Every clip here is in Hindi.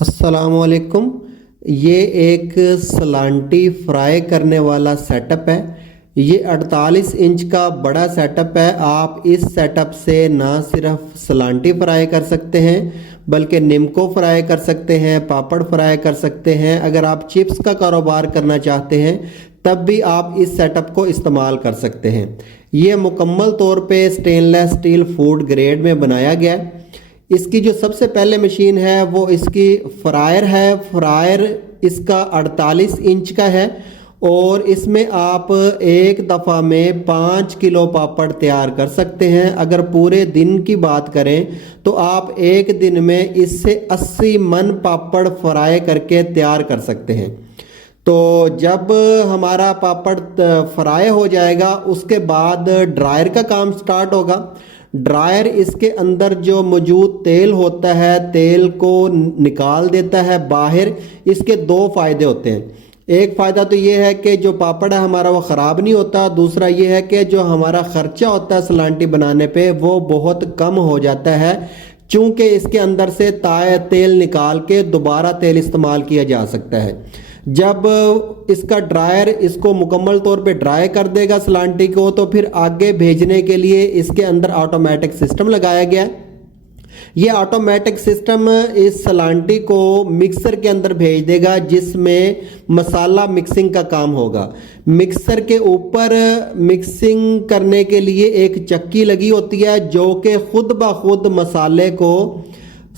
अस्सलामुअलैकुम। ये एक सलांटी फ्राई करने वाला सेटअप है। ये 48 इंच का बड़ा सेटअप है। आप इस सेटअप से ना सिर्फ सलांटी फ्राई कर सकते हैं बल्कि निम्को फ्राई कर सकते हैं, पापड़ फ्राई कर सकते हैं। अगर आप चिप्स का कारोबार करना चाहते हैं तब भी आप इस सेटअप को इस्तेमाल कर सकते हैं। ये मुकम्मल तौर पे स्टेनलेस स्टील फूड ग्रेड में बनाया गया है। इसकी जो सबसे पहले मशीन है वो इसकी फ्रायर है। फ्रायर इसका 48 इंच का है और इसमें आप एक दफ़ा में 5 किलो पापड़ तैयार कर सकते हैं। अगर पूरे दिन की बात करें तो आप एक दिन में इससे 80 मन पापड़ फ्राई करके तैयार कर सकते हैं। तो जब हमारा पापड़ फ्राई हो जाएगा उसके बाद ड्रायर का काम स्टार्ट होगा। ड्रायर इसके अंदर जो मौजूद तेल होता है तेल को निकाल देता है बाहर। इसके दो फायदे होते हैं। एक फ़ायदा तो ये है कि जो पापड़ है हमारा वो ख़राब नहीं होता। दूसरा ये है कि जो हमारा ख़र्चा होता है सलांटी बनाने पे वो बहुत कम हो जाता है, चूँकि इसके अंदर से तेल निकाल के दोबारा तेल इस्तेमाल किया जा सकता है। जब इसका ड्रायर इसको मुकम्मल तौर पे ड्राई कर देगा सलांटी को, तो फिर आगे भेजने के लिए इसके अंदर ऑटोमेटिक सिस्टम लगाया गया है। ये ऑटोमेटिक सिस्टम इस सलांटी को मिक्सर के अंदर भेज देगा जिसमें मसाला मिक्सिंग का काम होगा। मिक्सर के ऊपर मिक्सिंग करने के लिए एक चक्की लगी होती है जो कि खुद ब खुद मसाले को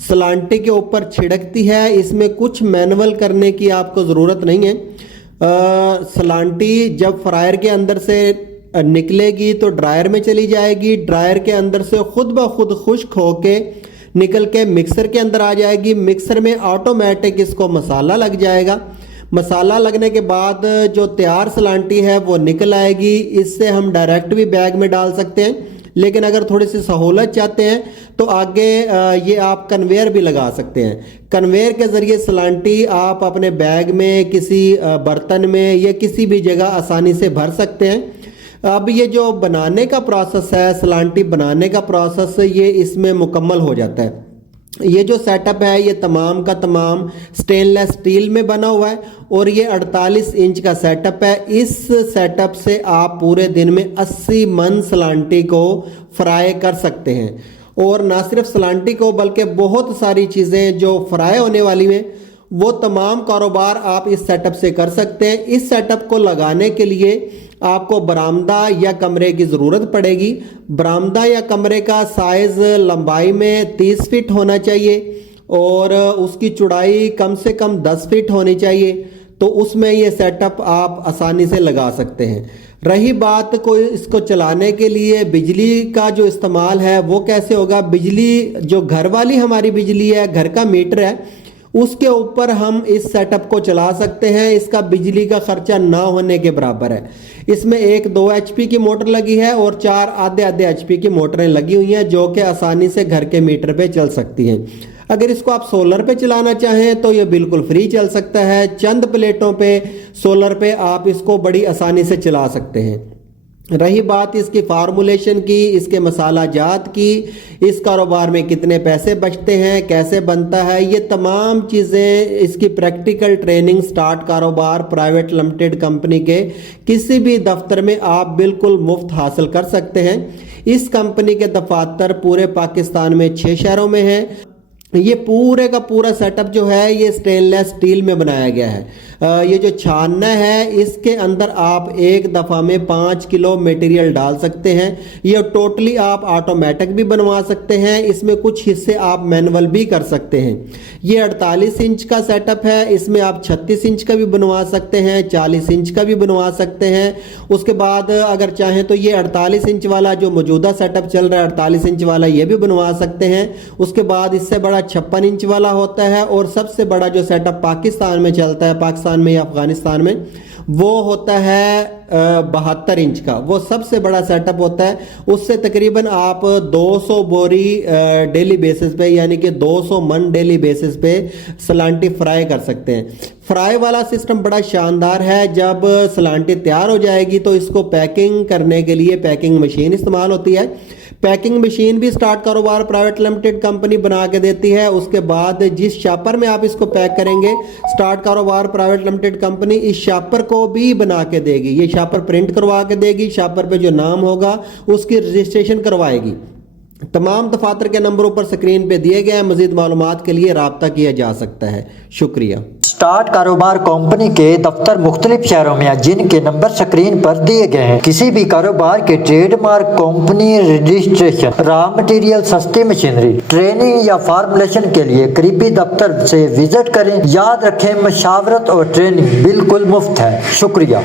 सलांटी के ऊपर छिड़कती है। इसमें कुछ मैनुअल करने की आपको ज़रूरत नहीं है। सलांटी जब फ्रायर के अंदर से निकलेगी तो ड्रायर में चली जाएगी। ड्रायर के अंदर से खुद ब खुद खुश्क होके निकल के मिक्सर के अंदर आ जाएगी। मिक्सर में ऑटोमेटिक इसको मसाला लग जाएगा। मसाला लगने के बाद जो तैयार सलांटी है वो निकल आएगी। इससे हम डायरेक्ट भी बैग में डाल सकते हैं, लेकिन अगर थोड़ी सी सहूलत चाहते हैं तो आगे ये आप कन्वेयर भी लगा सकते हैं। कन्वेयर के ज़रिए सलांटी आप अपने बैग में, किसी बर्तन में या किसी भी जगह आसानी से भर सकते हैं। अब ये जो बनाने का प्रोसेस है, सलांटी बनाने का प्रोसेस, ये इसमें मुकम्मल हो जाता है। ये जो सेटअप है ये तमाम का तमाम स्टेनलेस स्टील में बना हुआ है और ये 48 इंच का सेटअप है। इस सेटअप से आप पूरे दिन में 80 मन सलांटी को फ्राई कर सकते हैं। और ना सिर्फ सलांटी को बल्कि बहुत सारी चीज़ें जो फ्राई होने वाली हैं वो तमाम कारोबार आप इस सेटअप से कर सकते हैं। इस सेटअप को लगाने के लिए आपको बरामदा या कमरे की ज़रूरत पड़ेगी। बरामदा या कमरे का साइज़ लंबाई में 30 फीट होना चाहिए और उसकी चौड़ाई कम से कम 10 फीट होनी चाहिए। तो उसमें ये सेटअप आप आसानी से लगा सकते हैं। रही बात कोई इसको चलाने के लिए बिजली का जो इस्तेमाल है वो कैसे होगा, बिजली जो घर वाली हमारी बिजली है, घर का मीटर है, उसके ऊपर हम इस सेटअप को चला सकते हैं। इसका बिजली का खर्चा ना होने के बराबर है। इसमें एक 2 HP की मोटर लगी है और 4 आधे HP की मोटरें लगी हुई हैं जो कि आसानी से घर के मीटर पे चल सकती हैं। अगर इसको आप सोलर पे चलाना चाहें तो ये बिल्कुल फ्री चल सकता है। चंद प्लेटों पे सोलर पे आप इसको बड़ी आसानी से चला सकते हैं। रही बात इसकी फार्मूलेशन की, इसके मसाला जात की, इस कारोबार में कितने पैसे बचते हैं, कैसे बनता है, ये तमाम चीज़ें इसकी प्रैक्टिकल ट्रेनिंग स्टार्ट कारोबार प्राइवेट लिमिटेड कंपनी के किसी भी दफ्तर में आप बिल्कुल मुफ्त हासिल कर सकते हैं। इस कंपनी के दफातर पूरे पाकिस्तान में 6 शहरों में हैं। ये पूरे का पूरा सेटअप जो है ये स्टेनलेस स्टील में बनाया गया है। ये जो छानना है इसके अंदर आप एक दफ़ा में 5 किलो मटेरियल डाल सकते हैं। ये टोटली आप ऑटोमेटिक भी बनवा सकते हैं, इसमें कुछ हिस्से आप मैनुअल भी कर सकते हैं। ये 48 इंच का सेटअप है। इसमें आप 36 इंच का भी बनवा सकते हैं, 40 इंच का भी बनवा सकते हैं। उसके बाद अगर चाहें तो ये 48 इंच वाला जो मौजूदा सेटअप चल रहा है 48 इंच वाला ये भी बनवा सकते हैं। उसके बाद इससे बड़ा 56 इंच वाला होता है और सबसे बड़ा जो सेटअप पाकिस्तान में चलता है, पाकिस्तान में या अफगानिस्तान में, वो होता है 72 इंच का। वो सबसे बड़ा सेटअप होता है। उससे तकरीबन आप 200 बोरी डेली बेसिस पे यानी कि 200 मन डेली बेसिस पे सलांटी फ्राई कर सकते हैं। फ्राई वाला सिस्टम बड़ा शानदार है। जब सलांटी तैयार हो जाएगी तो इसको पैकिंग करने के लिए पैकिंग मशीन इस्तेमाल होती है। पैकिंग मशीन भी स्टार्ट कारोबार प्राइवेट लिमिटेड कंपनी बना के देती है। उसके बाद जिस शॉपर में आप इसको पैक करेंगे, स्टार्ट कारोबार प्राइवेट लिमिटेड कंपनी इस शॉपर को भी बना के देगी। ये शॉपर प्रिंट करवा के देगी, शॉपर पे जो नाम होगा उसकी रजिस्ट्रेशन करवाएगी। तमाम दफातर के नंबरों पर स्क्रीन पे दिए गए हैं। मजीद मालूमात के लिए राब्ता किया जा सकता है। शुक्रिया। स्टार्ट कारोबार कंपनी के दफ्तर मुख्तलिफ शहरों में हैं, जिनके नंबर स्क्रीन पर दिए गए हैं। किसी भी कारोबार के trademark, company registration, raw material, सस्ती मशीनरी, ट्रेनिंग या फार्मुलेशन के लिए करीबी दफ्तर से विजिट करें। याद रखें, मशावरत और ट्रेनिंग बिल्कुल मुफ्त है। शुक्रिया।